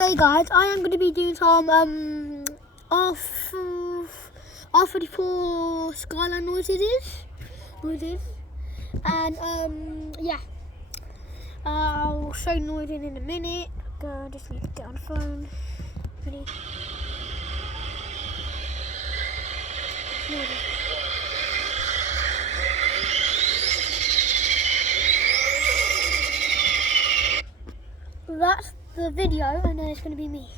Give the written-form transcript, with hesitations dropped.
Hey guys, I am going to be doing some R34 Skyline noises, and yeah, I'll show you noising in a minute. Just need to get on the phone. Ready? Noising. That's the video, and then it's going to be me.